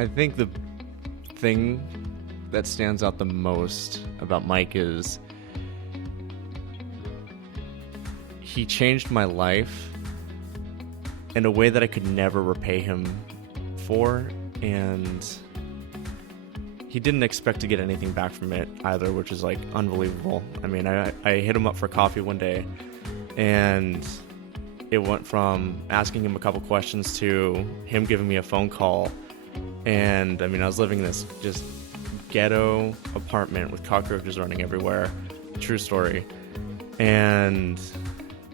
I think the thing that stands out the most about Mike is he changed my life in a way that I could never repay him for, and he didn't expect to get anything back from it either, which is like unbelievable. I mean, I hit him up for coffee one day, and it went from asking him a couple questions to him giving me a phone call. And I mean, I was living in this just ghetto apartment with cockroaches running everywhere. True story. And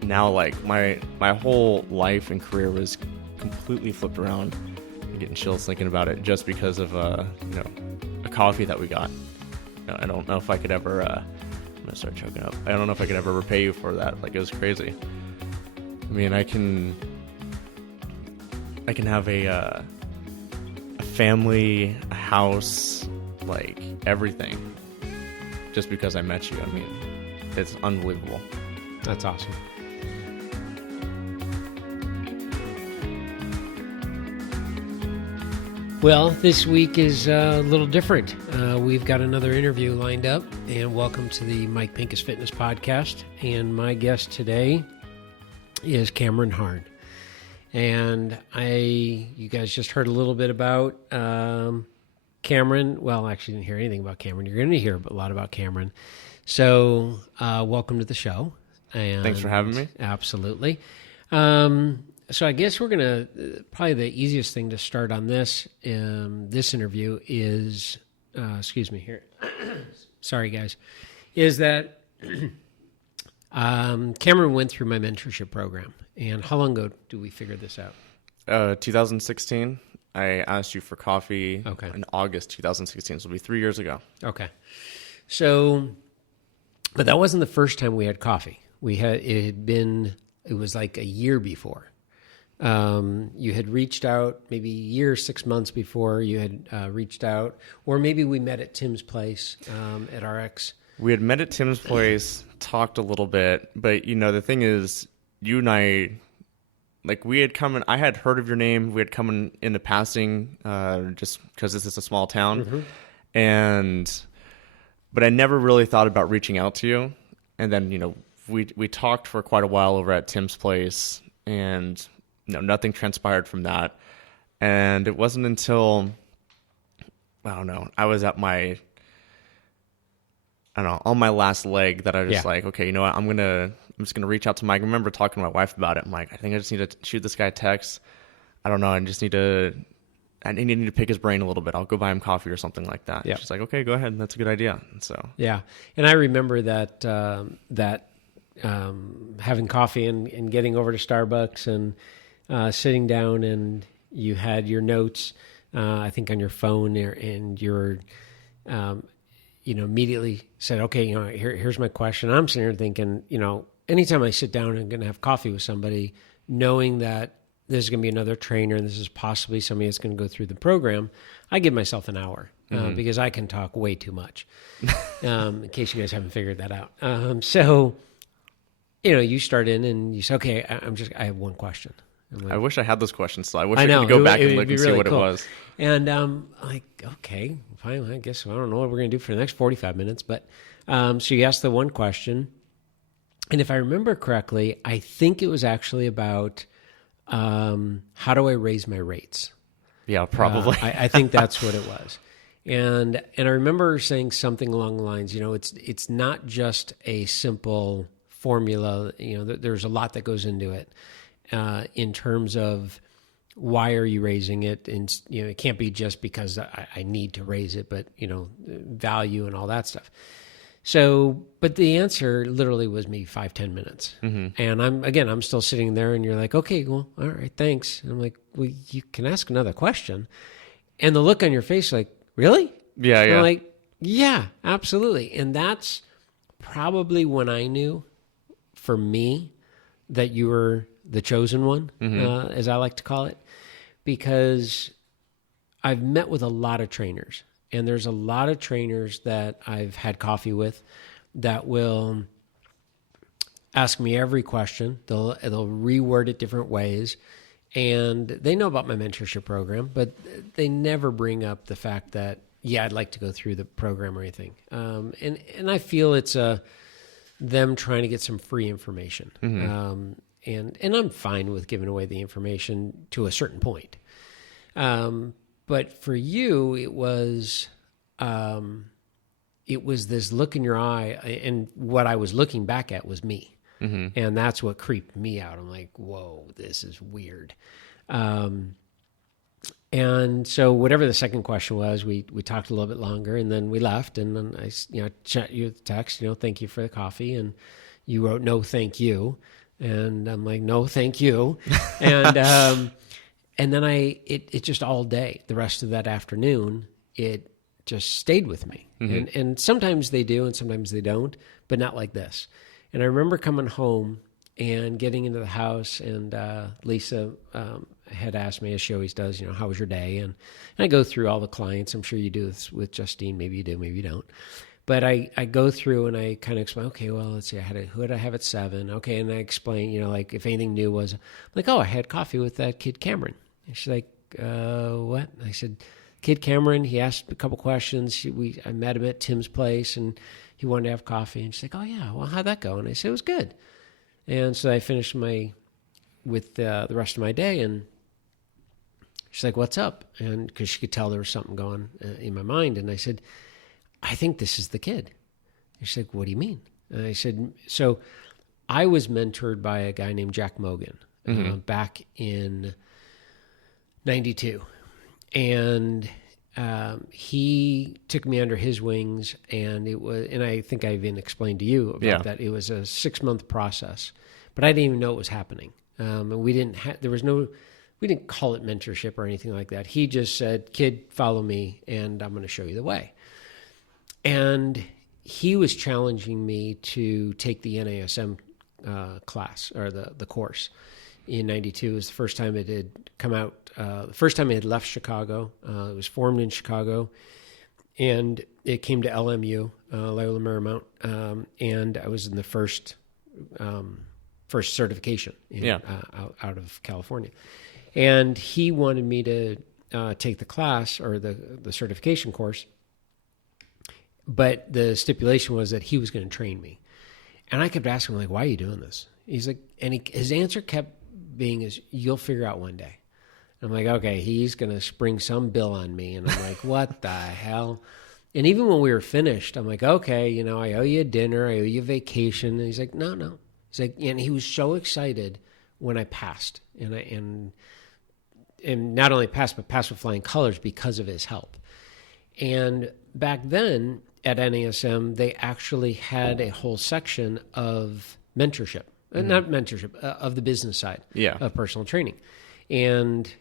now, like, my whole life and career was completely flipped around. I'm getting chills thinking about it just because of a coffee that we got. I don't know if I could ever I'm gonna start choking up. I don't know if I could ever repay you for that. Like, it was crazy. I mean, I can have a family, a house, like everything, just because I met you. I mean, it's unbelievable. That's awesome. Well, this week is a little different. We've got another interview lined up, and welcome to the Mike Pincus Fitness Podcast. And my guest today is Cameron Harn. And you guys just heard a little bit about Cameron. Well, actually didn't hear anything about Cameron. You're going to hear a lot about Cameron. So welcome to the show. And thanks for having me. Absolutely. So I guess we're going to, probably the easiest thing to start on this interview is, excuse me here. Sorry, guys. Is that Cameron went through my mentorship program. And how long ago do we figure this out? 2016. I asked you for coffee in August 2016. So it'll be 3 years ago. Okay. So, but that wasn't the first time we had coffee. It was like a year before. You had reached out maybe a year, 6 months before you had reached out, or maybe we met at Tim's place at RX. We had met at Tim's place, talked a little bit, but the thing is, you and I, like, we had come in, I had heard of your name. We had come in the passing, just because this is a small town. Mm-hmm. But I never really thought about reaching out to you. And then, we talked for quite a while over at Tim's place, and nothing transpired from that. And it wasn't until, I don't know, I was at on my last leg that I was like, okay, you know what, I'm just gonna reach out to Mike. I remember talking to my wife about it. I'm like, I think I just need to shoot this guy a text. I don't know, I need to pick his brain a little bit. I'll go buy him coffee or something like that. She's like, okay, go ahead. That's a good idea. And so and I remember that having coffee and getting over to Starbucks and sitting down, and you had your notes, I think, on your phone, and you're immediately said, okay, here's my question. I'm sitting here thinking, anytime I sit down and I'm going to have coffee with somebody, knowing that this is going to be another trainer and this is possibly somebody that's going to go through the program, I give myself an hour because I can talk way too much, in case you guys haven't figured that out. So, you start in and you say, okay, I have one question. Like, I wish I had those questions still. I wish I could go back and look and see what it was. And like, okay, fine. I guess I don't know what we're going to do for the next 45 minutes. But so you asked the one question. And if I remember correctly, I think it was actually about how do I raise my rates? Yeah, probably. I think that's what it was. And I remember saying something along the lines, it's not just a simple formula. There's a lot that goes into it. In terms of why are you raising it? And, it can't be just because I need to raise it, but, value and all that stuff. So, but the answer literally was maybe 5-10 minutes. Mm-hmm. And I'm still sitting there, and you're like, okay, well, all right, thanks. And I'm like, well, you can ask another question. And the look on your face, like, really? Yeah. I'm like, yeah, absolutely. And that's probably when I knew, for me, that you were the chosen one, as I like to call it, because I've met with a lot of trainers, and there's a lot of trainers that I've had coffee with that will ask me every question. They'll reword it different ways, And they know about my mentorship program, but they never bring up the fact that, yeah, I'd like to go through the program or anything. And I feel it's them trying to get some free information. And I'm fine with giving away the information to a certain point. But for you, it was this look in your eye, and what I was looking back at was me. And that's what creeped me out. I'm like, whoa, this is weird. And so whatever the second question was, we talked a little bit longer, and then we left. And then I, chat you with text, thank you for the coffee. And you wrote, no, thank you. And I'm like, no, thank you. And then it just all day, the rest of that afternoon, it just stayed with me. And sometimes they do, and sometimes they don't, but not like this. And I remember coming home and getting into the house, and Lisa had asked me, as she always does, how was your day? And I go through all the clients. I'm sure you do this with Justine. Maybe you do, maybe you don't. But I go through and I kind of explain, okay, well, let's see, who did I have at 7? Okay, and I explain, like if anything new was, like, oh, I had coffee with that kid Cameron. And she's like, what? And I said, Kid Cameron, he asked a couple questions. I met him at Tim's place, and he wanted to have coffee. And she's like, oh, yeah, well, how'd that go? And I said, it was good. And so I finished with the rest of my day, and she's like, what's up? And because she could tell there was something going in my mind. And I said, I think this is the kid. And she's like, what do you mean? And I said, so I was mentored by a guy named Jack Mogan back in 92. And he took me under his wings, and I think I even explained to you about that. It was a 6-month process, but I didn't even know it was happening. And we didn't call it mentorship or anything like that. He just said, kid, follow me, and I'm going to show you the way. And he was challenging me to take the NASM class, or the course, in 92. It was the first time it had come out, the first time it had left Chicago. It was formed in Chicago, and it came to LMU, Loyola Marymount, and I was in the first certification out of California. And he wanted me to take the class, or the certification course, but the stipulation was that he was going to train me. And I kept asking him, like, why are you doing this? He's like, and his answer kept being, you'll figure out one day. I'm like, okay, he's going to spring some bill on me. And I'm like, what the hell? And even when we were finished, I'm like, okay, I owe you a dinner. I owe you a vacation. And he's like, no. He's like, and he was so excited when I passed. And not only passed, but passed with flying colors because of his help. And back then at NASM, they actually had a whole section of mentorship. Not mentorship, of the business side of personal training. And,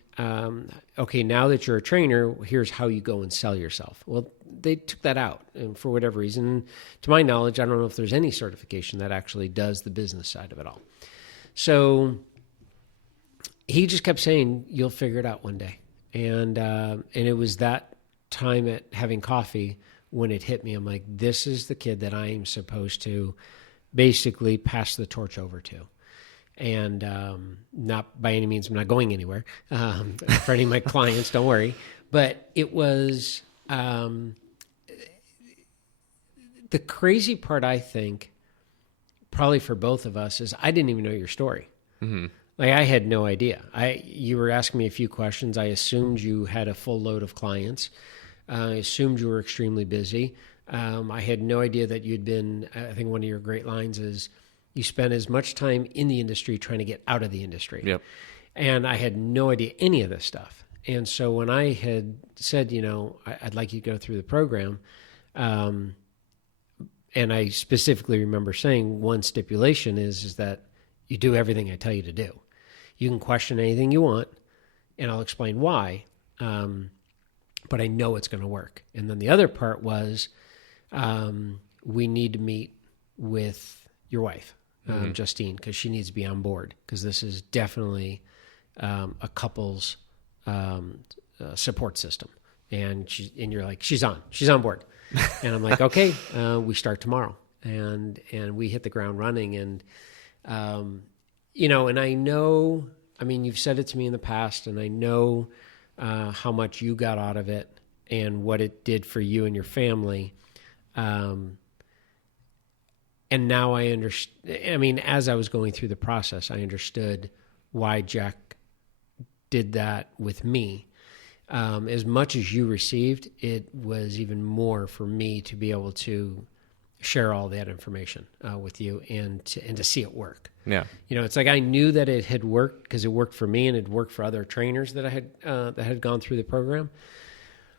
okay, now that you're a trainer, here's how you go and sell yourself. Well, they took that out, and for whatever reason, to my knowledge, I don't know if there's any certification that actually does the business side of it all. So he just kept saying, you'll figure it out one day. And it was that time at having coffee when it hit me. I'm like, this is the kid that I am supposed to basically pass the torch over to. And not by any means, I'm not going anywhere. For any of my clients, don't worry. But it was the crazy part, I think, probably for both of us, is I didn't even know your story. Like, I had no idea. You were asking me a few questions. I assumed you had a full load of clients. I assumed you were extremely busy. I had no idea that you'd been, I think one of your great lines is, you spent as much time in the industry trying to get out of the industry. Yep. And I had no idea any of this stuff. And so when I had said, I'd like you to go through the program, and I specifically remember saying one stipulation is that you do everything I tell you to do. You can question anything you want, and I'll explain why, but I know it's going to work. And then the other part was, we need to meet with your wife, Justine, because she needs to be on board, because this is definitely a couple's support system. And you're like, she's on board. And I'm like, okay, we start tomorrow. And we hit the ground running. And, and I know I mean, you've said it to me in the past, and I know how much you got out of it and what it did for you and your family. And now I understand. I mean, as I was going through the process, I understood why Jack did that with me. As much as you received, it was even more for me to be able to share all that information with you and to see it work. Yeah. It's like I knew that it had worked because it worked for me and it worked for other trainers that had gone through the program.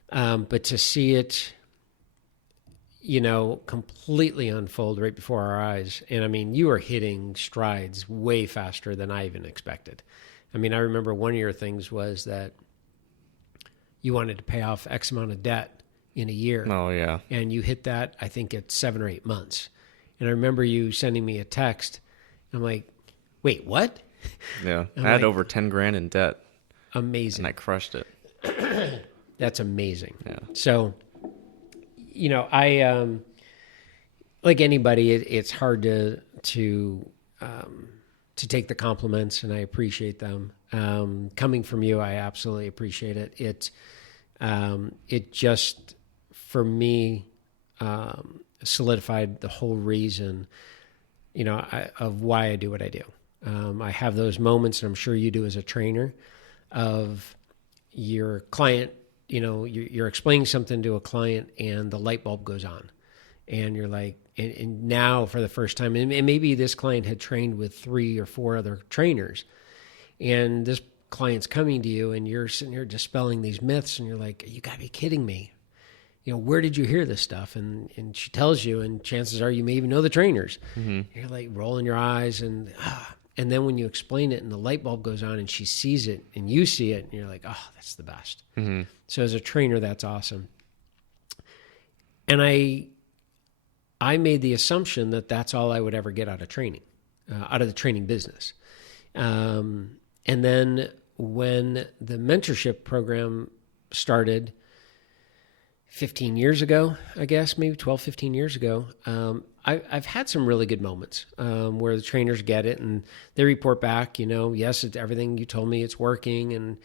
But to see it, completely unfold right before our eyes. And I mean, you are hitting strides way faster than I even expected. I mean, I remember one of your things was that you wanted to pay off X amount of debt in a year. Oh, yeah. And you hit that, I think, at 7 or 8 months. And I remember you sending me a text. I'm like, wait, what? Yeah. I had over 10 grand in debt. Amazing. And I crushed it. That's amazing. Yeah. So, I, like anybody, it's hard to take the compliments, and I appreciate them. Coming from you, I absolutely appreciate it. It just, for me, solidified the whole reason, of why I do what I do. I have those moments, and I'm sure you do as a trainer, of your client, you're explaining something to a client and the light bulb goes on. And you're like, and now for the first time, and maybe this client had trained with 3 or 4 other trainers, and this client's coming to you and you're sitting here dispelling these myths, and you're like, you gotta be kidding me. Where did you hear this stuff? And she tells you, and chances are you may even know the trainers. Mm-hmm. You're like rolling your eyes, and then when you explain it and the light bulb goes on and she sees it and you see it, and you're like, oh, that's the best. Mm-hmm. So as a trainer, that's awesome. And I made the assumption that that's all I would ever get out of training, out of the training business. And then when the mentorship program started 15 years ago, I guess, maybe 12, 15 years ago, I've had some really good moments where the trainers get it and they report back, yes, it's everything you told me, it's working. And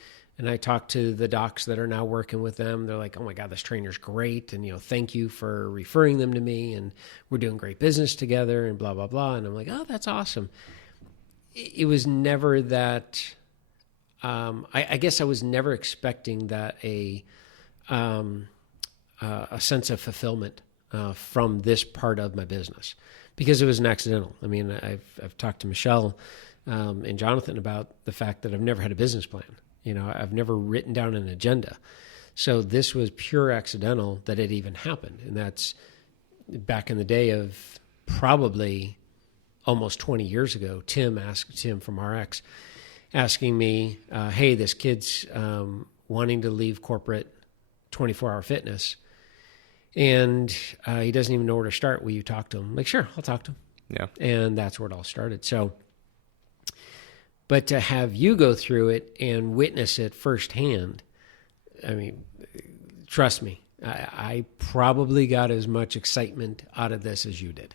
I talk to the docs that are now working with them. They're like, oh my God, this trainer's great. And, thank you for referring them to me. And we're doing great business together and blah, blah, blah. And I'm like, oh, that's awesome. It was never that, I guess I was never expecting that a sense of fulfillment from this part of my business, because it was an accidental. I mean, I've talked to Michelle and Jonathan about the fact that I've never had a business plan. I've never written down an agenda. So this was pure accidental that it even happened. And that's back in the day of probably almost 20 years ago. Tim from RX asking me, hey, this kid's wanting to leave corporate 24-hour fitness. And he doesn't even know where to start. Will you talk to him? I'm like, sure, I'll talk to him. Yeah. And that's where it all started. So, but to have you go through it and witness it firsthand, I mean, trust me, I probably got as much excitement out of this as you did.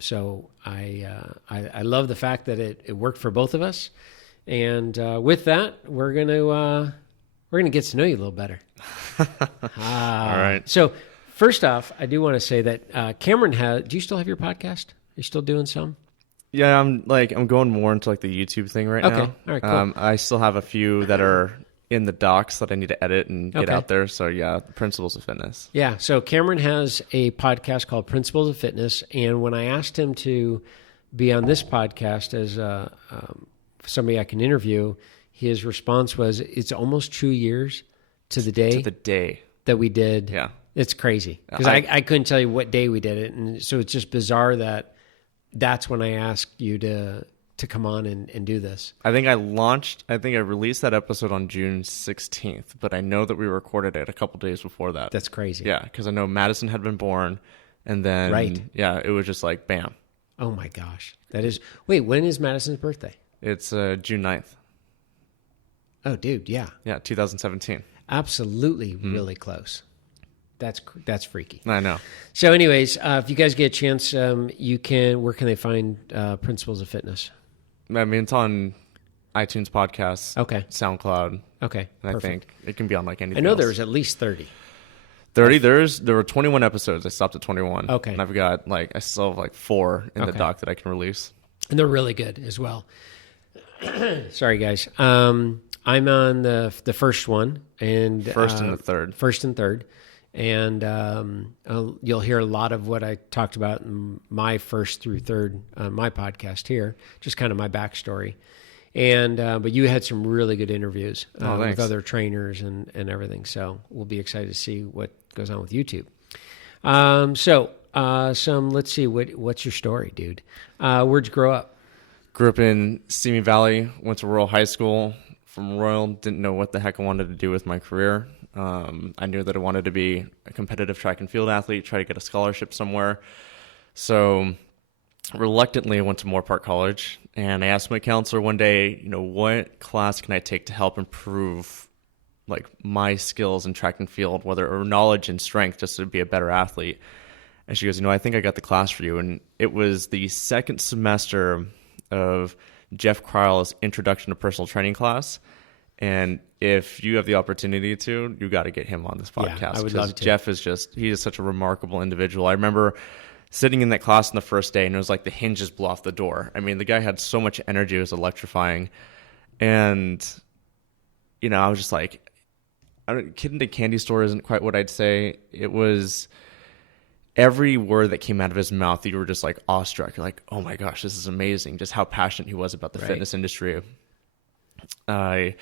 So I love the fact that it worked for both of us. And with that, we're gonna get to know you a little better. All right. So first off, I do want to say that Cameron do you still have your podcast? Are you still doing some? Yeah, I'm going more into like the YouTube thing right now. Okay. All right, cool. I still have a few that are in the docs that I need to edit and get out there. So yeah, Principles of Fitness. Yeah. So Cameron has a podcast called Principles of Fitness. And when I asked him to be on this podcast as somebody I can interview, his response was, it's almost 2 years to the day that we did. Yeah. It's crazy because I couldn't tell you what day we did it. And so it's just bizarre that's when I asked you to come on and do this. I think I released that episode on June 16th, but I know that we recorded it a couple days before that. That's crazy. Yeah, because I know Madison had been born, and then, right. Yeah, it was just like, bam. Oh my gosh. Wait, when is Madison's birthday? It's June 9th. Oh, dude, yeah. Yeah, 2017. Absolutely, really close. That's freaky. I know. So anyways, if you guys get a chance, where can they find Principles of Fitness? I mean, it's on iTunes podcasts, Okay. SoundCloud. Okay. And I Perfect. think it can be on like anything I know else. there's at least 30. 30. There were 21 episodes. I stopped at 21. Okay. And I've got I still have like 4 in the doc that I can release. And they're really good as well. Sorry, guys. I'm on the first one. And First and the third. First and third. And you'll hear a lot of what I talked about in my first through third, my podcast here, just kind of my backstory. And but you had some really good interviews with other trainers and everything. So we'll be excited to see what goes on with YouTube. Let's see, what's your story, dude? Where'd you grow up? Grew up in Simi Valley, went to Royal High School. From Royal, didn't know what the heck I wanted to do with my career. I knew that I wanted to be a competitive track and field athlete, try to get a scholarship somewhere. So reluctantly, I went to Moore Park College, and I asked my counselor one day, what class can I take to help improve my skills in track and field, or knowledge and strength, just to be a better athlete. And she goes, I think I got the class for you. And it was the second semester of Jeff Kryle's Introduction to Personal Training class. And if you have the opportunity to, you got to get him on this podcast. Yeah, I would love to. Jeff he is such a remarkable individual. I remember sitting in that class on the first day, and it was like the hinges blew off the door. I mean, the guy had so much energy. It was electrifying. And, I was just like, Kid in the Candy Store isn't quite what I'd say. It was every word that came out of his mouth, you were just like awestruck. You're like, oh my gosh, this is amazing. Just how passionate he was about the fitness industry. I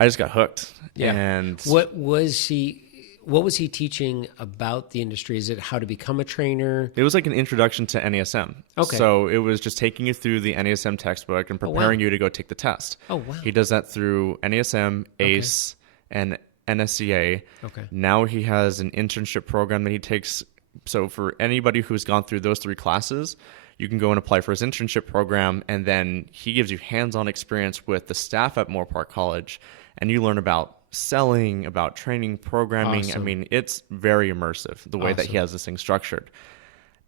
just got hooked. Yeah. And what was he teaching about the industry? Is it how to become a trainer? it was like an introduction to NASM. Okay. So it was just taking you through the NASM textbook and preparing you to go take the test. Oh, wow. He does that through NASM, ACE, and NSCA. Okay. Now he has an internship program that he takes. So for anybody who's gone through those 3 classes, you can go and apply for his internship program, and then he gives you hands-on experience with the staff at Moore Park College, and you learn about selling, about training, programming. Awesome. I mean, it's very immersive, the way that he has this thing structured.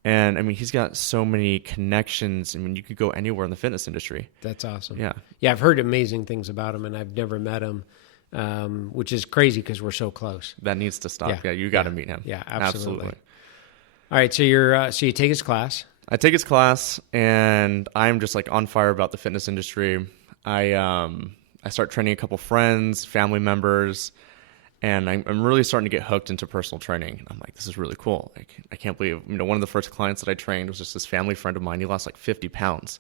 And, I mean, he's got so many connections. I mean, you could go anywhere in the fitness industry. That's awesome. Yeah. Yeah, I've heard amazing things about him, and I've never met him, which is crazy because we're so close. That needs to stop. Yeah. Yeah, you got to meet him. Yeah, absolutely. All right, so you take his class. I take his class, and I'm just on fire about the fitness industry. I start training a couple friends, family members, and I'm really starting to get hooked into personal training. I'm like, this is really cool. I can't believe, one of the first clients that I trained was just this family friend of mine. He lost 50 pounds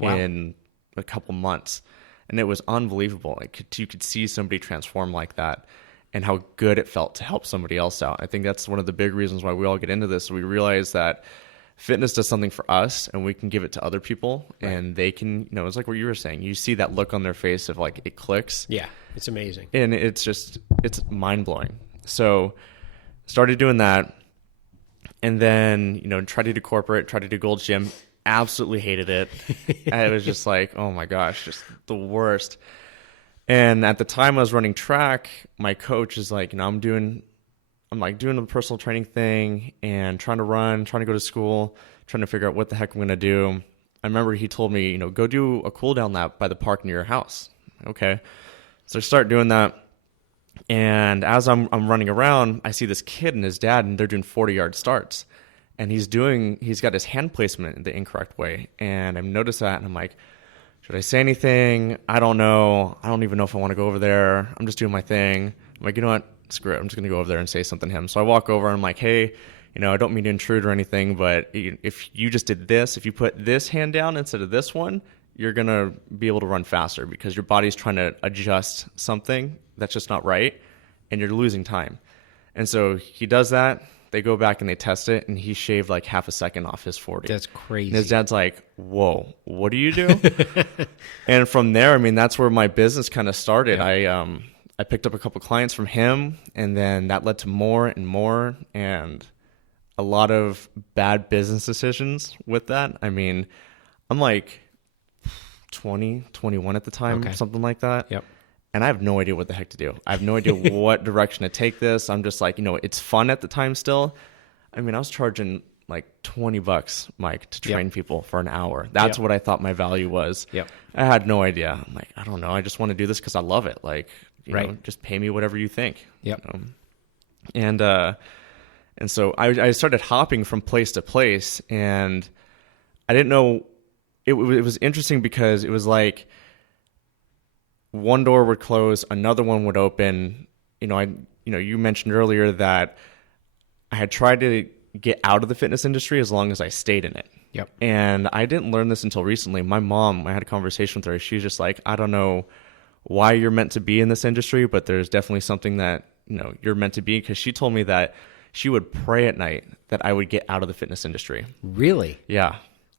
in a couple months, and it was unbelievable. You could see somebody transform like that, and how good it felt to help somebody else out. I think that's one of the big reasons why we all get into this. We realize that fitness does something for us, and we can give it to other people, and they can, it's like what you were saying. You see that look on their face of it clicks. Yeah, it's amazing. And it's mind-blowing. So started doing that, and then, tried to do corporate, tried to do Gold's Gym, absolutely hated it. I was just like, oh my gosh, just the worst. And at the time I was running track, my coach is like, I'm doing the personal training thing and trying to run, trying to go to school, trying to figure out what the heck I'm going to do. I remember he told me, go do a cool down lap by the park near your house. Okay. So I start doing that. And as I'm running around, I see this kid and his dad, and they're doing 40-yard starts. And he's got his hand placement the incorrect way. And I noticed that, and I'm like, should I say anything? I don't know. I don't even know if I want to go over there. I'm just doing my thing. I'm like, you know what? Screw it. I'm just going to go over there and say something to him. So I walk over and I'm like, hey, I don't mean to intrude or anything, but if you just did this, if you put this hand down instead of this one, you're going to be able to run faster because your body's trying to adjust something that's just not right, and you're losing time. And so he does that. They go back and they test it, and he shaved half a second off his 40. That's crazy. And his dad's like, whoa, what do you do? And from there, that's where my business kind of started. Yeah. I picked up a couple clients from him, and then that led to more and more, and a lot of bad business decisions with that. I'm like 20, 21 at the time, something like that. Yep. And I have no idea what the heck to do. I have no idea what direction to take this. I'm just like, it's fun at the time still. I was charging like $20, Mike, to train Yep. people for an hour. That's Yep. what I thought my value was. Yep. I had no idea. I'm like, I don't know. I just want to do this because I love it. Like, you Right. know, just pay me whatever you think. Yep. You know? And so I started hopping from place to place, and I didn't know. It was interesting because it was like one door would close, another one would open. You mentioned earlier that I had tried to get out of the fitness industry as long as I stayed in it. Yep. And I didn't learn this until recently. My mom, I had a conversation with her. She's just like, I don't know why you're meant to be in this industry, but there's definitely something that, you're meant to be, because she told me that she would pray at night that I would get out of the fitness industry. Really? Yeah.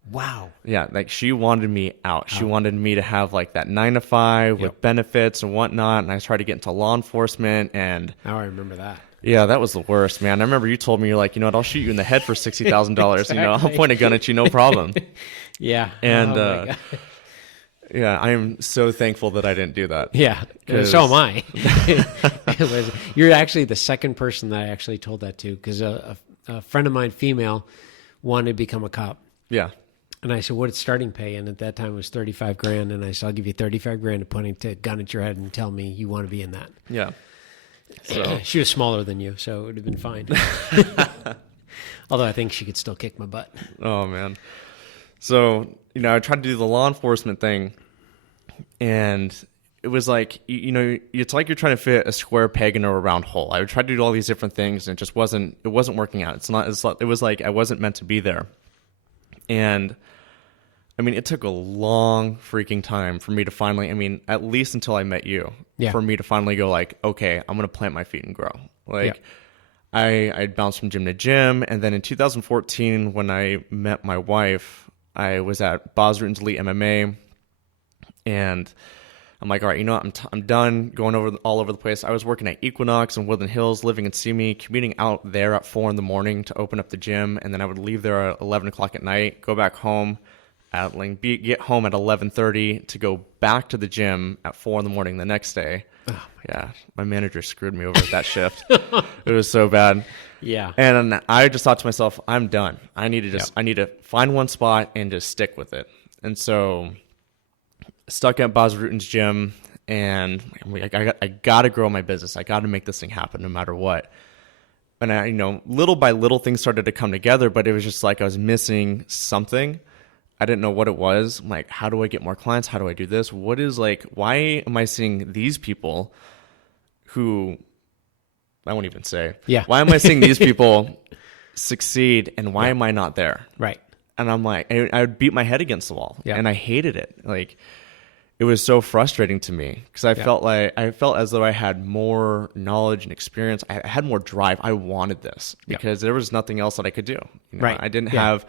Wow. Yeah, like she wanted me out. She wanted me to have like that 9 to 5 with benefits and whatnot. And I tried to get into law enforcement, and Now I remember that. yeah, that was the worst, man. I remember you told me, you're like, you know what, I'll shoot you in the head for $60,000. Exactly. I'll point a gun at you, no problem. Yeah. And Oh my God. yeah, I am so thankful that I didn't do that. Yeah, 'Cause- so am I. You're actually the second person that I actually told that to, because a friend of mine, female, wanted to become a cop. Yeah. And I said, "What's starting pay?" And at that time it was $35,000. And I said, "I'll give you $35,000 to point a gun at your head and tell me you want to be in that." Yeah. So She was smaller than you, so it would have been fine. Although I think she could still kick my butt. oh man. So, I tried to do the law enforcement thing, and it was like, it's like you're trying to fit a square peg into a round hole. I would try to do all these different things, and it just wasn't working out. It was like I wasn't meant to be there. And I mean, it took a long freaking time for me to finally, at least until I met you, for me to finally go like, okay, I'm going to plant my feet and grow. Like, I bounced from gym to gym. And then in 2014, when I met my wife, I was at Bas Rutten's Elite MMA, and I'm like, all right, I'm done going all over the place. I was working at Equinox and Woodland Hills, living in Simi, commuting out there at 4 a.m. to open up the gym, and then I would leave there at 11 o'clock at night, go back home, get home at 11:30 to go back to the gym at 4 a.m. the next day. Oh, yeah, my manager screwed me over at that shift. It was so bad. Yeah. And I just thought to myself, I'm done. I need to find one spot and just stick with it. And so stuck at Bas Rutten's gym, and I got to grow my business. I got to make this thing happen no matter what. And I, little by little things started to come together, but it was just like I was missing something. I didn't know what it was. I'm like, how do I get more clients? How do I do this? Why am I seeing these people who, I won't even say. Yeah. Why am I seeing these people succeed, and why am I not there? Right. And I'm like, I would beat my head against the wall, and I hated it. Like, it was so frustrating to me because I felt as though I had more knowledge and experience. I had more drive. I wanted this because there was nothing else that I could do. Right. I didn't have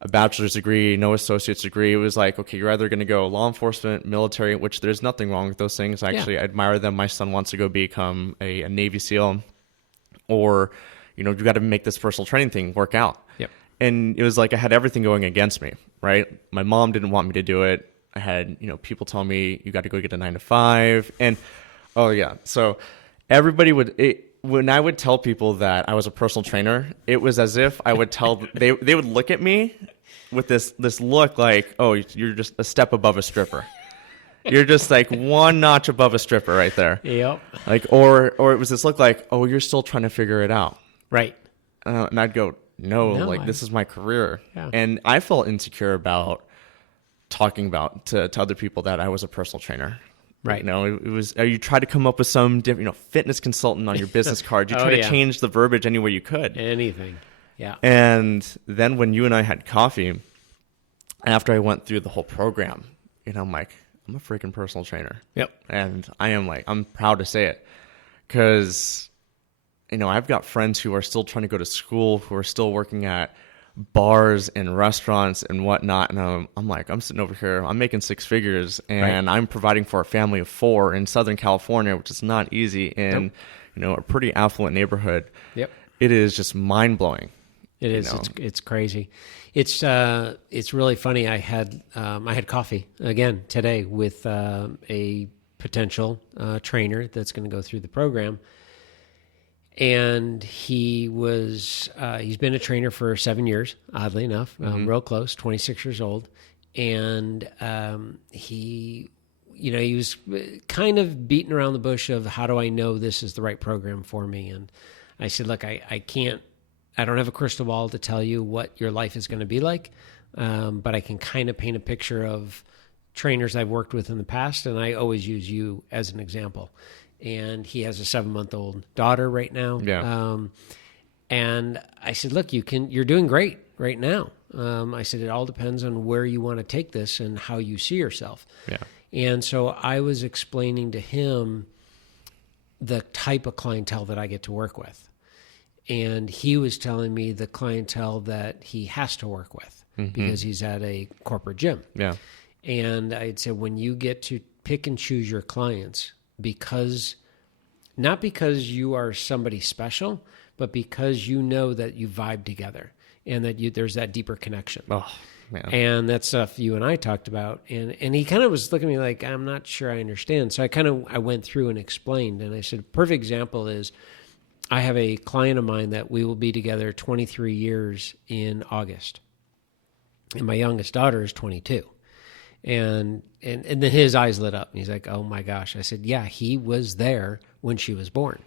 a bachelor's degree, no associate's degree. It was like, okay, you're either going to go law enforcement, military, which there's nothing wrong with those things. I admire them. My son wants to go become a Navy SEAL, or, you got to make this personal training thing work out. Yep. And it was like I had everything going against me, right? My mom didn't want me to do it. I had, people tell me you got to go get a 9 to 5. And, so everybody when I would tell people that I was a personal trainer, it was as if I would tell, they would look at me with this look like, oh, you're just a step above a stripper. You're just like one notch above a stripper right there. Yep. Like, or it was this look like, oh, you're still trying to figure it out. Right. And I'd go, no, this is my career. Yeah. And I felt insecure about talking about to other people that I was a personal trainer. Right. It was, you try to come up with some different, fitness consultant on your business card. You try to change the verbiage any way you could. Anything. Yeah. And then when you and I had coffee, after I went through the whole program, I'm like, I'm a freaking personal trainer. Yep. And I'm proud to say it, because, I've got friends who are still trying to go to school, who are still working at bars and restaurants and whatnot, and I'm like, I'm sitting over here, I'm making 6 figures, and I'm providing for a family of 4 in Southern California, which is not easy in a pretty affluent neighborhood. Yep. It is just mind-blowing. It is. It's crazy. It's really funny. I had coffee again today with a potential trainer that's going to go through the program, And he's been a trainer for 7 years, oddly enough, real close, 26 years old. And he was kind of beating around the bush of how do I know this is the right program for me? And I said, look, I don't have a crystal ball to tell you what your life is going to be like, but I can kind of paint a picture of trainers I've worked with in the past, and I always use you as an example. And he has a 7-month-old daughter right now. Yeah. And I said, look, you're doing great right now. I said, it all depends on where you want to take this and how you see yourself. Yeah. And so I was explaining to him the type of clientele that I get to work with. And he was telling me the clientele that he has to work with because he's at a corporate gym. Yeah. And I'd say when you get to pick and choose your clients, not because you are somebody special, but because you know that you vibe together and that there's that deeper connection. Oh, man. And that's stuff you and I talked about. And he kind of was looking at me like, I'm not sure I understand. So I went through and explained. And I said, perfect example is I have a client of mine that we will be together 23 years in August. And my youngest daughter is 22. And then his eyes lit up and he's like, oh my gosh. I said, yeah, he was there when she was born.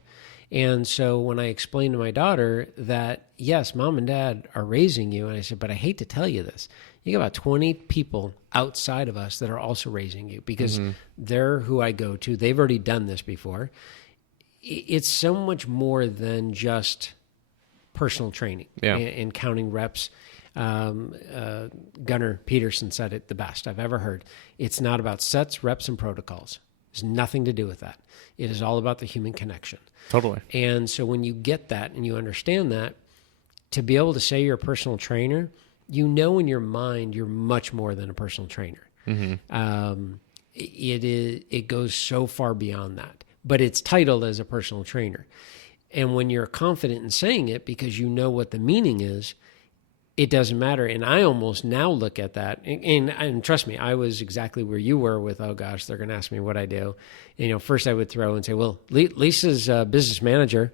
And so when I explained to my daughter that, yes, mom and dad are raising you, and I said, but I hate to tell you this, you got about 20 people outside of us that are also raising you because they're who I go to. They've already done this before. It's so much more than just personal training and counting reps. Gunnar Peterson said it the best I've ever heard. It's not about sets, reps, and protocols. There's nothing to do with that. It is all about the human connection. Totally. And so when you get that and you understand that, to be able to say you're a personal trainer, you know in your mind you're much more than a personal trainer. It goes so far beyond that. But it's titled as a personal trainer. And when you're confident in saying it because you know what the meaning is, it doesn't matter. And I almost now look at that. And trust me, I was exactly where you were with, oh gosh, they're going to ask me what I do. And, first I would throw and say, well, Lisa's a business manager.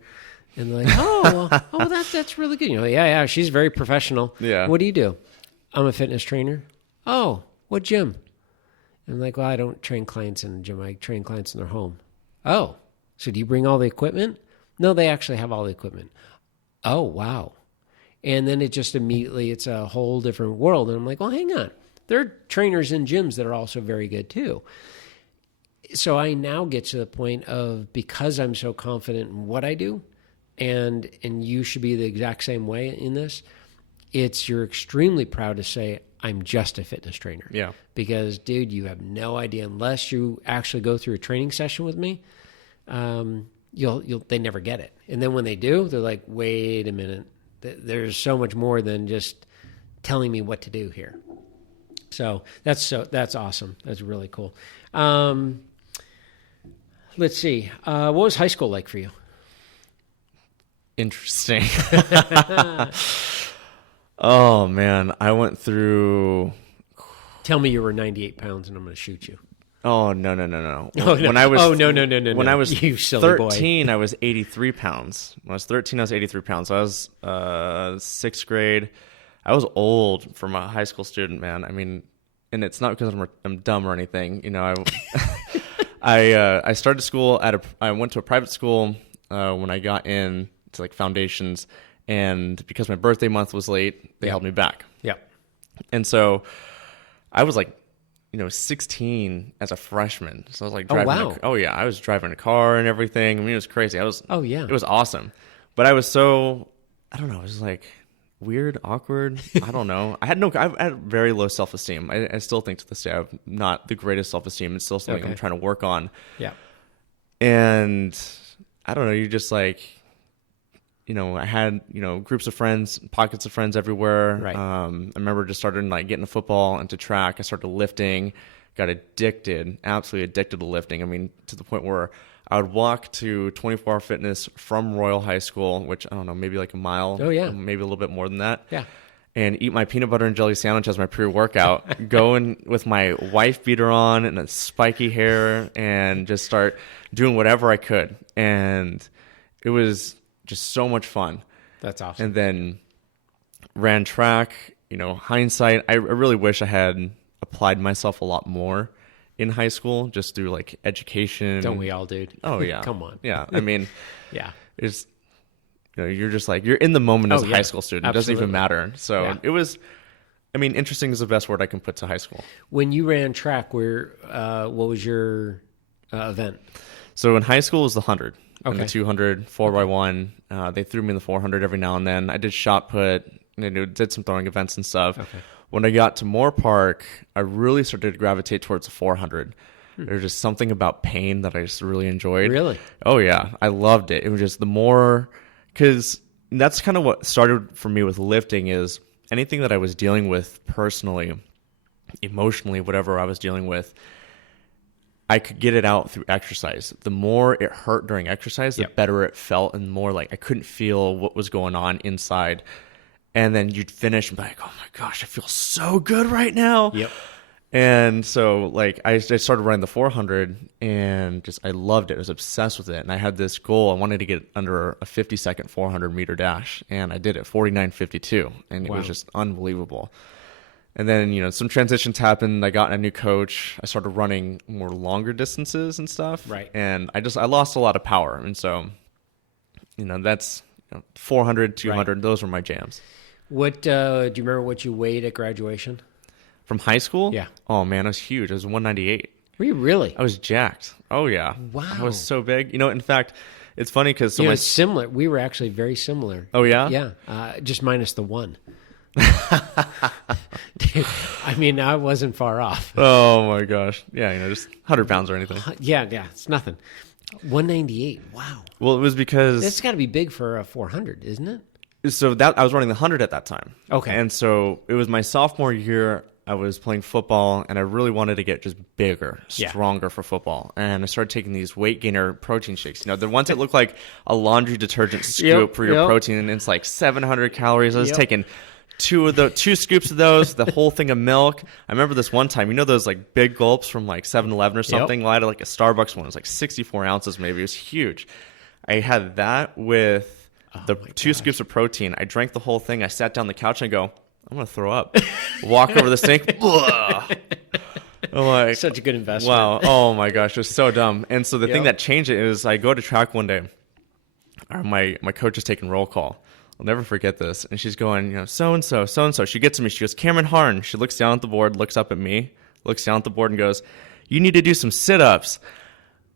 And they're like, that's really good. Yeah, she's very professional. Yeah. What do you do? I'm a fitness trainer. Oh, what gym? And I'm like, well, I don't train clients in the gym. I train clients in their home. Oh, so do you bring all the equipment? No, they actually have all the equipment. Oh, wow. And then it just immediately, it's a whole different world. And I'm like, well, hang on. There are trainers in gyms that are also very good too. So I now get to the point of, because I'm so confident in what I do, and you should be the exact same way in this, you're extremely proud to say, I'm just a fitness trainer. Yeah. Because, dude, you have no idea, unless you actually go through a training session with me, they never get it. And then when they do, they're like, wait a minute. There's so much more than just telling me what to do here. So that's awesome. That's really cool. Let's see. What was high school like for you? Interesting. Oh man, I went through. Tell me you were 98 pounds and I'm going to shoot you. Oh no. Oh, no. When I was no. When I was you silly 13, boy. I was 83 pounds. When I was 13, I was 83 pounds. So I was sixth grade. I was old for my high school student, man. I mean, and it's not because I'm dumb or anything. I started school I went to a private school when I got in to like foundations, and because my birthday month was late, they held me back. Yeah. And so I was like, 16 as a freshman. So I was like driving. I was driving a car and everything. I mean, it was crazy. It was awesome. But I was so, I don't know, it was like weird, awkward. I don't know. I had very low self-esteem. I still think to this day I have not the greatest self-esteem. It's still something I'm trying to work on. Yeah. And I don't know, you just like, I had, groups of friends, pockets of friends everywhere. Right. I remember just started like getting to football, into track. I started lifting, got absolutely addicted to lifting. I mean, to the point where I would walk to 24-Hour Fitness from Royal High School, which I don't know, maybe like a mile. Oh, yeah. Maybe a little bit more than that. Yeah. And eat my peanut butter and jelly sandwich as my pre-workout, go in with my wife beater on and a spiky hair and just start doing whatever I could. And it was just so much fun. That's awesome. And then ran track. Hindsight, I really wish I had applied myself a lot more in high school, just through like education. Don't we all, dude? Oh yeah. Come on. Yeah. I mean, Yeah. it's, you're just like, you're in the moment as a high school student. It doesn't even matter. So it was, interesting is the best word I can put to high school. When you ran track, what was your event? So in high school it was the 100 and Okay. the 200, 4x1. They threw me in the 400 every now and then. I did shot put, did some throwing events and stuff. Okay. When I got to Moore Park, I really started to gravitate towards the 400. There's just something about pain that I just really enjoyed. Really? Oh yeah, I loved it. It was just the more, because that's kind of what started for me with lifting, is anything that I was dealing with personally, emotionally, whatever I was dealing with, I could get it out through exercise. The more it hurt during exercise, the better it felt, and more like I couldn't feel what was going on inside. And then you'd finish and be like, oh my gosh, I feel so good right now. Yep. And so like I started running the 400 and just I loved it. I was obsessed with it. And I had this goal. I wanted to get under a 50-second 400 meter dash. And I did it 49:52. And it was just unbelievable. And then, some transitions happened. I got a new coach. I started running more longer distances and stuff. Right. And I lost a lot of power. And so, that's 400, 200. Those were my jams. What do you remember what you weighed at graduation? From high school? Yeah. Oh, man, I was huge. I was 198. Were you really? I was jacked. Oh, yeah. Wow. I was so big. In fact, it's funny because... It's similar. We were actually very similar. Oh, yeah? Yeah. Just minus the one. I mean, I wasn't far off. Oh, my gosh. Yeah, just 100 pounds or anything. Yeah, it's nothing. 198. Wow. Well, it was because... That's got to be big for a 400, isn't it? So I was running the 100 at that time. Okay. And so it was my sophomore year. I was playing football, and I really wanted to get just bigger, stronger for football. And I started taking these weight gainer protein shakes. The ones that look like a laundry detergent scoop for your protein, and it's like 700 calories. I was taking two scoops of those, the whole thing of milk. I remember this one time, those like big gulps from like 7-Eleven or something? Well, I had like a Starbucks one. It was like 64 ounces maybe. It was huge. I had that with the 2 scoops of protein. I drank the whole thing. I sat down on the couch and I go, I'm going to throw up. Walk over the sink. I'm like, such a good investment. Wow. Oh my gosh. It was so dumb. And so the thing that changed it is I go to track one day. My coach is taking roll call. I'll never forget this. And she's going, so-and-so, so-and-so. She gets to me. She goes, Cameron Harn. She looks down at the board, looks up at me, looks down at the board and goes, you need to do some sit-ups.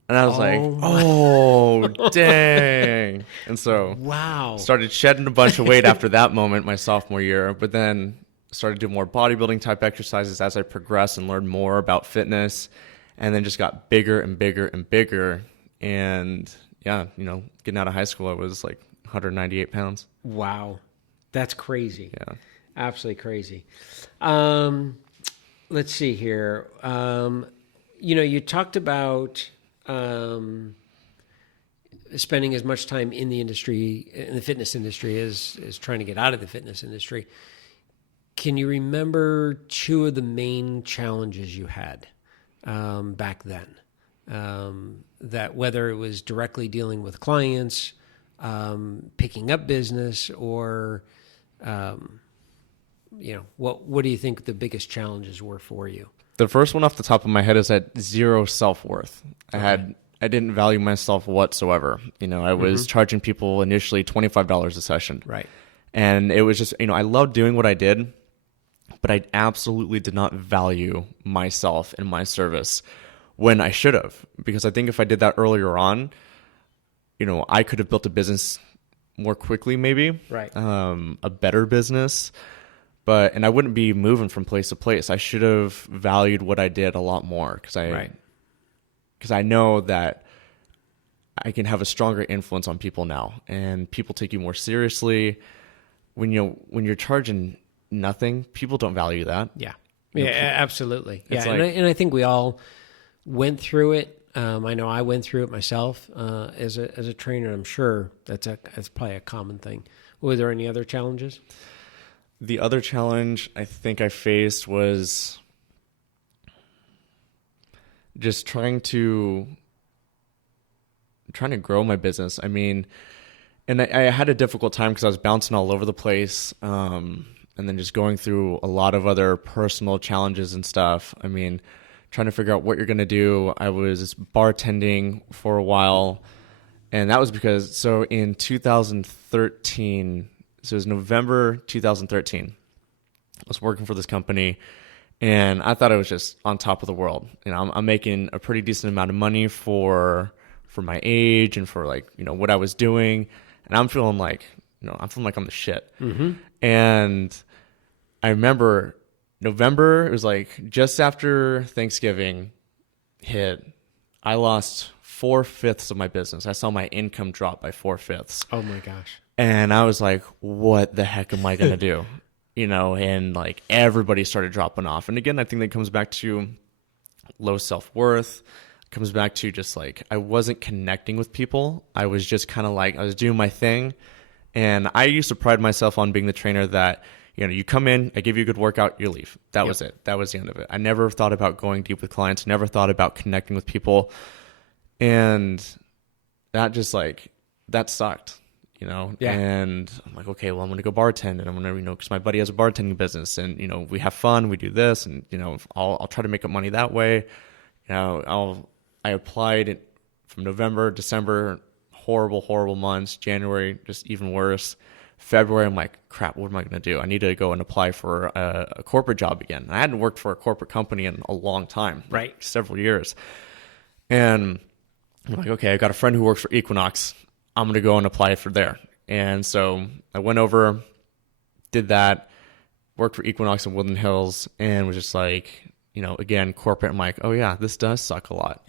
And I was oh, dang. And so started shedding a bunch of weight after that moment my sophomore year, but then started doing more bodybuilding type exercises as I progressed and learned more about fitness, and then just got bigger and bigger and bigger. And getting out of high school, I was like 198 pounds. Wow. That's crazy. Yeah. Absolutely crazy. Let's see here. You talked about spending as much time in the industry, in the fitness industry, as trying to get out of the fitness industry. Can you remember 2 of the main challenges you had back then? That whether it was directly dealing with clients, picking up business, or what do you think the biggest challenges were for you? The first one off the top of my head is at zero self-worth. I didn't value myself whatsoever. I was charging people initially $25 a session. Right. And it was just, I loved doing what I did, but I absolutely did not value myself and my service when I should have. Because I think if I did that earlier on, I could have built a business more quickly maybe. Right. A better business. And I wouldn't be moving from place to place. I should have valued what I did a lot more because I know that I can have a stronger influence on people now, and people take you more seriously. When you're charging nothing, people don't value that. Yeah, absolutely. Yeah, like, and I think we all went through it. I know I went through it myself as a trainer. I'm sure that's probably a common thing. Were there any other challenges? The other challenge I think I faced was just trying to grow my business. I mean, And I had a difficult time because I was bouncing all over the place, and then just going through a lot of other personal challenges and stuff. I mean, trying to figure out what you're going to do. I was bartending for a while, and that was because, so in 2013, so it was November 2013, I was working for this company, and I thought I was just on top of the world. You know, I'm making a pretty decent amount of money for my age and for, like, you know, what I was doing. And I'm feeling like, I'm the shit. Mm-hmm. And I remember November, it was like just after Thanksgiving hit, I lost 4/5 of my business. I saw my income drop by 4/5. Oh my gosh. And I was like, what the heck am I going to do? And like everybody started dropping off. And again, I think that comes back to low self-worth. Comes back to just like, I wasn't connecting with people. I was just kind of like, I was doing my thing. And I used to pride myself on being the trainer that, you come in, I give you a good workout, you leave. That was it. That was the end of it. I never thought about going deep with clients, never thought about connecting with people. And that just like, that sucked, Yeah. And I'm like, okay, well, I'm going to go bartend, and I'm going to, because my buddy has a bartending business, and, we have fun, we do this, and, I'll try to make up money that way. I applied from November, December, horrible months. January, just even worse. February, I'm like, crap, what am I going to do? I need to go and apply for a corporate job again. I hadn't worked for a corporate company in a long time, right? Like several years. And I'm like, okay, I got a friend who works for Equinox. I'm going to go and apply for there. And so I went over, did that, worked for Equinox in Woodland Hills, and was just like, again, corporate. I'm like, oh yeah, this does suck a lot.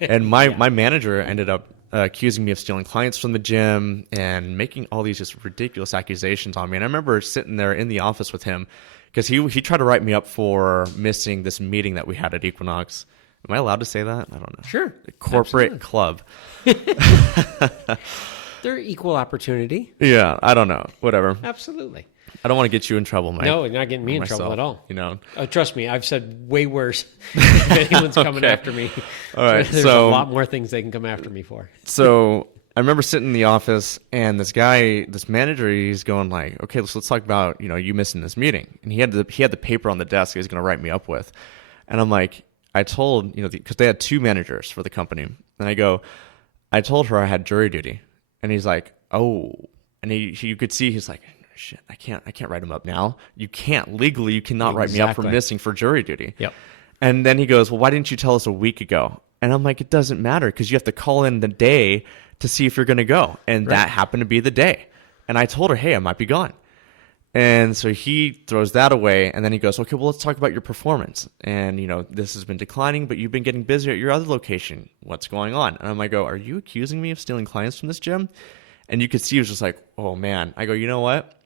And my manager ended up accusing me of stealing clients from the gym and making all these just ridiculous accusations on me. And I remember sitting there in the office with him because he tried to write me up for missing this meeting that we had at Equinox. Am I allowed to say that? I don't know. Sure. The corporate club. They're equal opportunity. Yeah, I don't know. Whatever. Absolutely. I don't want to get you in trouble, Mike. No, you're not getting me in trouble at all. Trust me, I've said way worse if anyone's coming after me. All right, There's a lot more things they can come after me for. So I remember sitting in the office, and this manager, he's going like, okay, let's talk about, you missing this meeting. And he had the paper on the desk he was going to write me up with. And I'm like, I told, because they had two managers for the company. And I told her I had jury duty. And he's like, oh. And you could see, he's like, shit, I can't write him up now. You can't legally, you cannot write me up for missing for jury duty. Yep. And then he goes, well, why didn't you tell us a week ago? And I'm like, it doesn't matter because you have to call in the day to see if you're going to go. And that happened to be the day. And I told her, hey, I might be gone. And so he throws that away. And then he goes, okay, well, let's talk about your performance. And, this has been declining, but you've been getting busier at your other location. What's going on? And I'm like, are you accusing me of stealing clients from this gym? And you could see he was just like, oh, man. I go, you know what?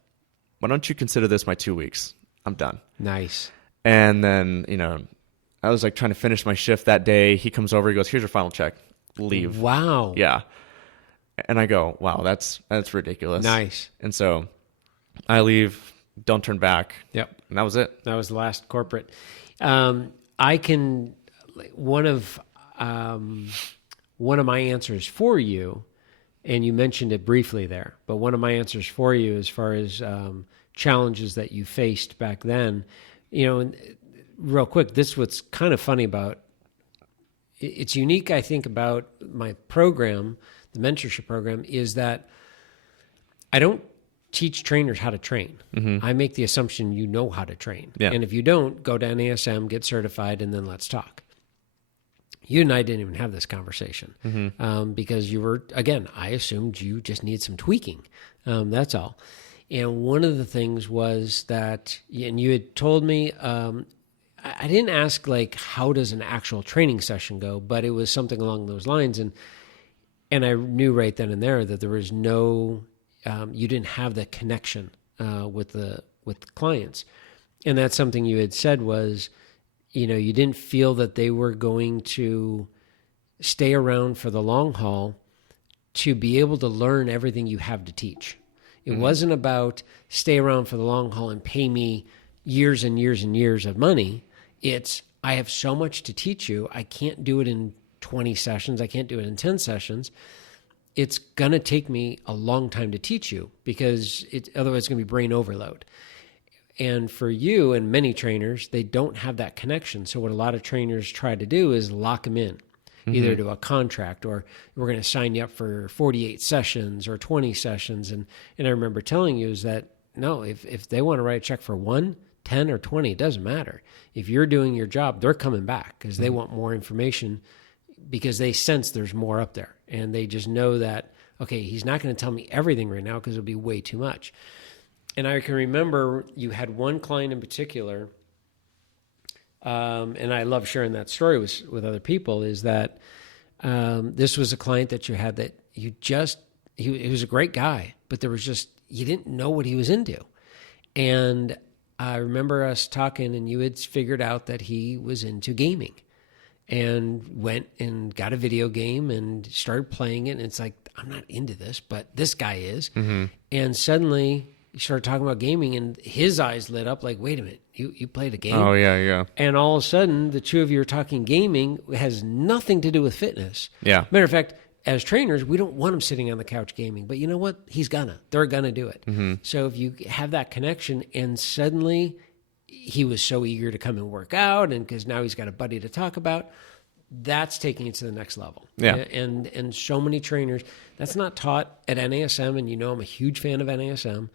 Why don't you consider this my 2 weeks? I'm done. Nice. And then, I was like trying to finish my shift that day. He comes over, he goes, here's your final check. Leave. Wow. Yeah. And I go, wow, that's ridiculous. Nice. And so I leave, don't turn back. Yep. And that was it. That was the last corporate. One of my answers for you, and you mentioned it briefly there, but one of my answers for you as far as challenges that you faced back then, and real quick, this is what's kind of funny about, it's unique, I think, about my program, the mentorship program, is that I don't teach trainers how to train. Mm-hmm. I make the assumption you know how to train. Yeah. And if you don't, go to NASM, get certified, and then let's talk. You and I didn't even have this conversation because you were, again, I assumed you just need some tweaking. That's all. And one of the things was that, and you had told me, I didn't ask like, how does an actual training session go, but it was something along those lines. And I knew right then and there that there was no, you didn't have the connection with clients. And that's something you had said was, you didn't feel that they were going to stay around for the long haul to be able to learn everything you have to teach. It wasn't about stay around for the long haul and pay me years and years and years of money. It's, I have so much to teach you. I can't do it in 20 sessions. I can't do it in 10 sessions. it's going to take me a long time to teach you because otherwise it's going to be brain overload. And for you and many trainers, they don't have that connection. So what a lot of trainers try to do is lock them in, either to a contract or we're going to sign you up for 48 sessions or 20 sessions. And I remember telling you is that, no, if they want to write a check for 1, 10, or 20, it doesn't matter. If you're doing your job, they're coming back because they want more information because they sense there's more up there. And they just know that, okay, he's not going to tell me everything right now because it'll be way too much. And I can remember you had one client in particular, and I love sharing that story with other people, is that this was a client that you had that he was a great guy, but there was just, you didn't know what he was into. And I remember us talking and you had figured out that he was into gaming. And went and got a video game and started playing it. And it's like, I'm not into this, but this guy is. Mm-hmm. And suddenly you started talking about gaming and his eyes lit up like, wait a minute, you played a game? Oh, yeah, yeah. And all of a sudden, the two of you are talking gaming. It has nothing to do with fitness. Yeah. Matter of fact, as trainers, we don't want him sitting on the couch gaming. But you know what? They're going to do it. Mm-hmm. So if you have that connection and suddenly he was so eager to come and work out, and because now he's got a buddy to talk about, that's taking it to the next level. Yeah. And so many trainers, that's not taught at NASM, and you know I'm a huge fan of NASM.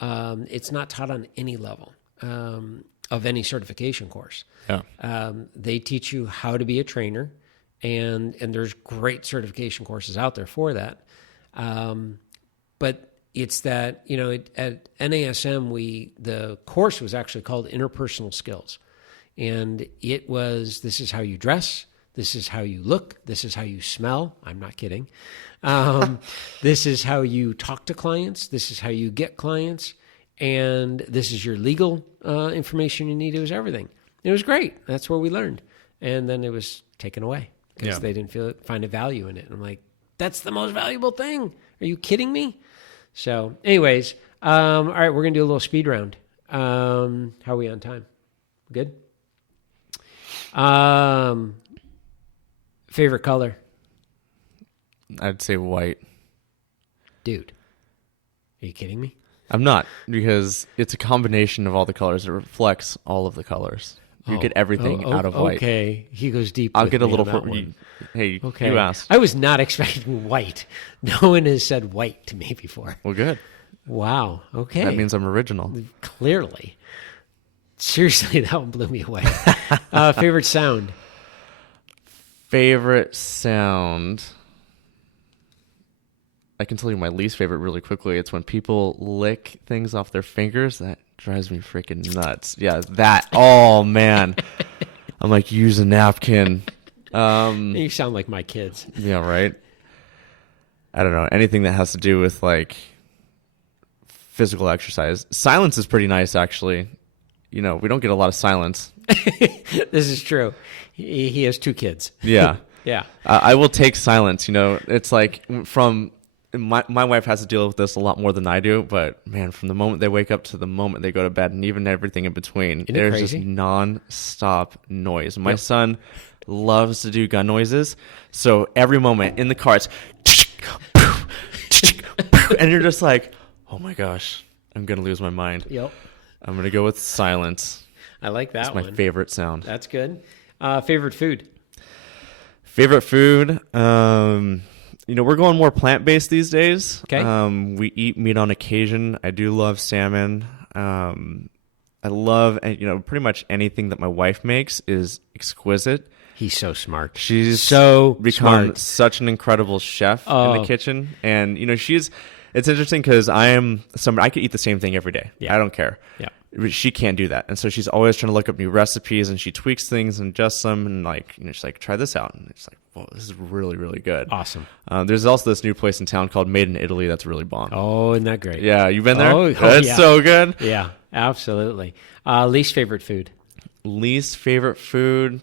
It's not taught on any level of any certification course. Yeah. They teach you how to be a trainer, and there's great certification courses out there for that. But it's that, at NASM, the course was actually called Interpersonal Skills. And it was, this is how you dress, this is how you look, this is how you smell. I'm not kidding. This is how you talk to clients, this is how you get clients, and this is your legal information you need. It was everything. It was great. That's where we learned. And then it was taken away because they didn't find a value in it. And I'm like, that's the most valuable thing. Are you kidding me? So anyways, all right, we're going to do a little speed round. How are we on time? Good? Favorite color? I'd say white. Dude, are you kidding me? I'm not, because it's a combination of all the colors. It reflects all of the colors. You get everything out of white. Okay, he goes deep. I'll with get a me little. on that one. Hey, Okay. you asked. I was not expecting white. No one has said white to me before. Well, good. Wow. Okay. That means I'm original. Clearly. Seriously, that one blew me away. Favorite sound? Favorite sound. I can tell you my least favorite really quickly. It's when people lick things off their fingers. That drives me freaking nuts. Yeah, that. Oh, man. I'm like, use a napkin. You sound like my kids. Yeah, right? I don't know. Anything that has to do with, like, physical exercise. Silence is pretty nice, actually. We don't get a lot of silence. This is true. He has 2 kids. Yeah. Yeah. I will take silence. It's like from... My wife has to deal with this a lot more than I do, but man, from the moment they wake up to the moment they go to bed, and even everything in between, there's just non-stop noise. My son loves to do gun noises, so every moment in the car, it's and you're just like, oh my gosh, I'm gonna lose my mind. Yep. I'm gonna go with silence. I like that one. It's my favorite sound. That's good. Favorite food? Favorite food? We're going more plant-based these days. Okay. We eat meat on occasion. I do love salmon. I love, pretty much anything that my wife makes is exquisite. He's so smart. She's so become smart. such an incredible chef in the kitchen. And, it's interesting because I could eat the same thing every day. Yeah. I don't care. Yeah. She can't do that. And so she's always trying to look up new recipes, and she tweaks things and adjusts them, and she's like, try this out. And it's like, whoa, this is really, really good. Awesome. There's also this new place in town called Made in Italy that's really bomb. Oh, isn't that great? Yeah, you've been there? It's yeah. So good. Yeah, absolutely. Least favorite food? Least favorite food?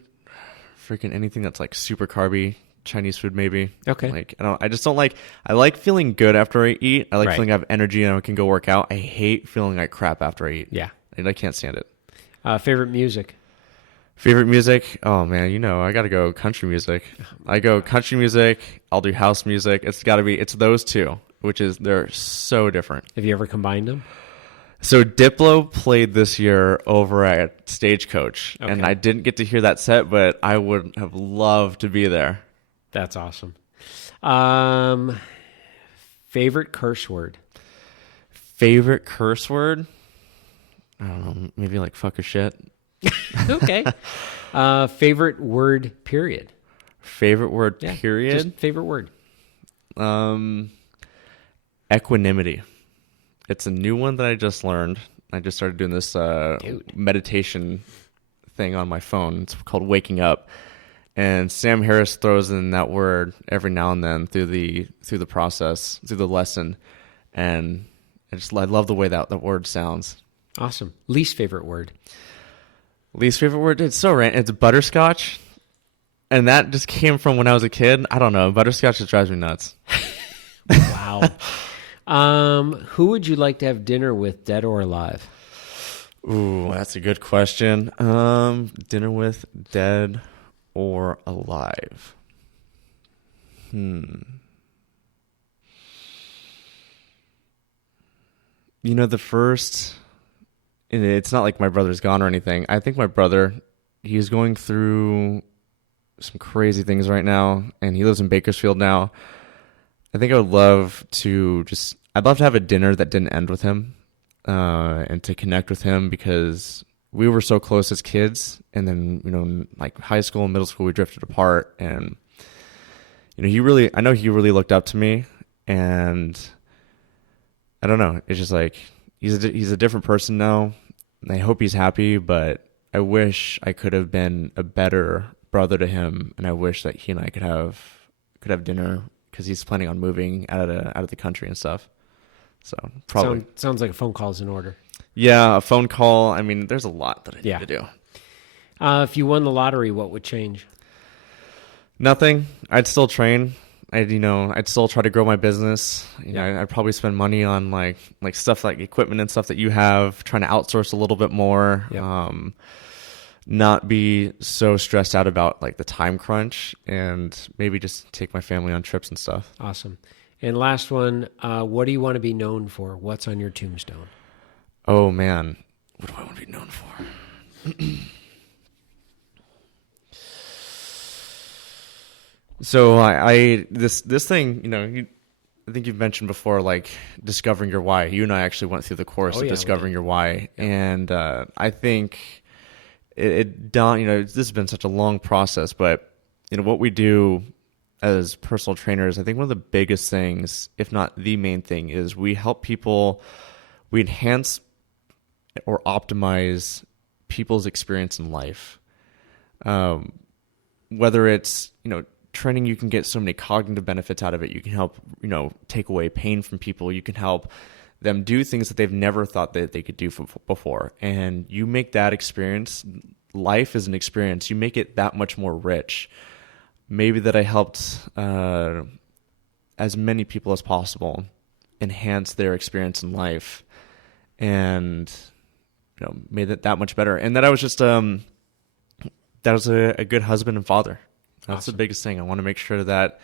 Freaking anything that's like super carby. Chinese food, maybe. Okay. I like feeling good after I eat. I like Right. feeling I have energy and I can go work out. I hate feeling like crap after I eat. Yeah. And I can't stand it. Favorite music? Favorite music? Oh man, I gotta go country music. I go country music. I'll do house music. It's those two, they're so different. Have you ever combined them? So Diplo played this year over at Stagecoach, and I didn't get to hear that set, but I would have loved to be there. That's awesome. Favorite curse word? Favorite curse word? I don't know, maybe like fuck or shit. Okay. Favorite word, period. Favorite word, period? Just favorite word. Equanimity. It's a new one that I just learned. I just started doing this meditation thing on my phone. It's called Waking Up. And Sam Harris throws in that word every now and then through the process, through the lesson. And I love the way that word sounds. Awesome. Least favorite word? Least favorite word? It's so random. It's butterscotch. And that just came from when I was a kid. I don't know. Butterscotch just drives me nuts. Wow. Who would you like to have dinner with, dead or alive? Ooh, that's a good question. Dinner with, dead or alive? The first... And it's not like my brother's gone or anything. I think my brother, he's going through some crazy things right now, and he lives in Bakersfield now. I think I'd love to have a dinner that didn't end with him, and to connect with him, because we were so close as kids, and then, like high school and middle school, we drifted apart, and, I know he really looked up to me, and I don't know, it's just like, he's a different person now. I hope he's happy, but I wish I could have been a better brother to him, and I wish that he and I could have dinner, because he's planning on moving out of the country and stuff. So probably sounds like a phone call is in order. Yeah, a phone call. I mean, there's a lot that I need to do. If you won the lottery, what would change? Nothing. I'd still train. I'd still try to grow my business. I'd probably spend money on like stuff like equipment and stuff that you have, trying to outsource a little bit more. Yep. Not be so stressed out about like the time crunch, and maybe just take my family on trips and stuff. Awesome. And last one, what do you want to be known for? What's on your tombstone? Oh man, what do I want to be known for? So this thing, I think you've mentioned before, like discovering your why. You and I actually went through the course of discovering your why, and I think this has been such a long process, but what we do as personal trainers, I think one of the biggest things, if not the main thing, is we help people, we enhance or optimize people's experience in life. Whether it's, training, you can get so many cognitive benefits out of it. You can help, take away pain from people. You can help them do things that they've never thought that they could do before. And you make that experience, life is an experience, you make it that much more rich. Maybe that I helped as many people as possible enhance their experience in life, and made it that much better. And that I was just that was a good husband and father. That's awesome. The biggest thing. I want to make sure that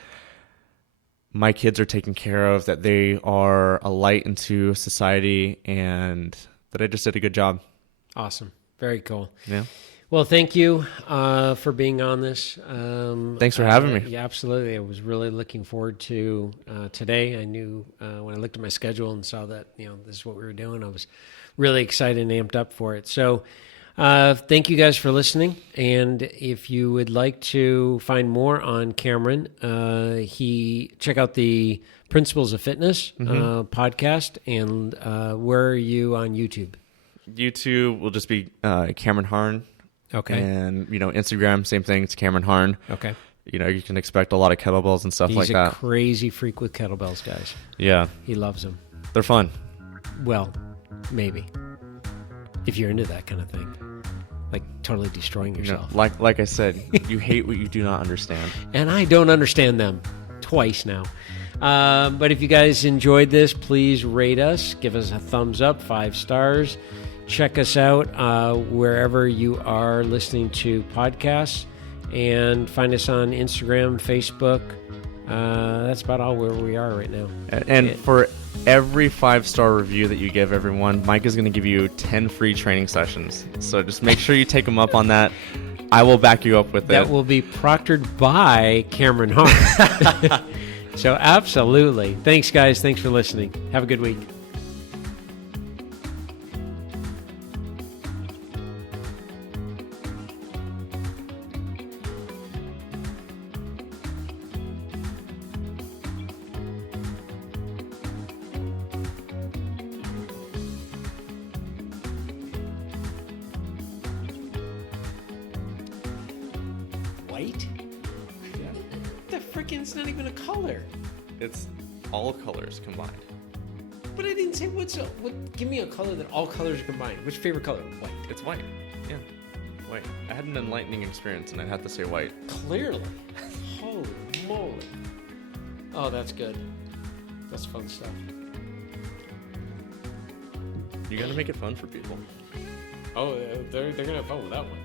my kids are taken care of, that they are a light into society, and that I just did a good job. Awesome. Very cool. Yeah. Well, thank you for being on this. Thanks for having me. Yeah, absolutely. I was really looking forward to today. I knew when I looked at my schedule and saw that this is what we were doing, I was really excited and amped up for it. So thank you guys for listening. And if you would like to find more on Cameron, check out the Principles of Fitness podcast. And where are you on YouTube? YouTube will just be Cameron Harn. Okay. And, Instagram, same thing. It's Cameron Harn. Okay. You can expect a lot of kettlebells and stuff like that. He's a crazy freak with kettlebells, guys. Yeah. He loves them. They're fun. Well, maybe. If you're into that kind of thing. Like totally destroying yourself. Like I said, you hate what you do not understand. And I don't understand them twice now. But if you guys enjoyed this, please rate us. Give us a thumbs up, 5 stars. check us out wherever you are listening to podcasts, and find us on Instagram, Facebook. That's about all where we are right now. And for every 5-star review that you give everyone, Mike is going to give you 10 free training sessions. So just make sure you take him up on that. I will back you up with That it. will be proctored by Cameron Harn. So absolutely. Thanks, guys. Thanks for listening. Have a good week. White? The frickin' it's not even a color. It's all colors combined. But I didn't say what. Give me a color that all colors are combined. Which favorite color? White. It's white. Yeah. White. I had an enlightening experience and I'd have to say white. Clearly. Holy moly. Oh, that's good. That's fun stuff. You gotta make it fun for people. Oh, they're gonna have fun with that one.